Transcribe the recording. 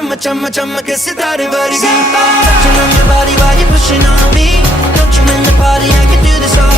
chumma chumma chumma ke sitare vargi. Touching on your body while you're pushing on me. Don't you in the party, I can do this all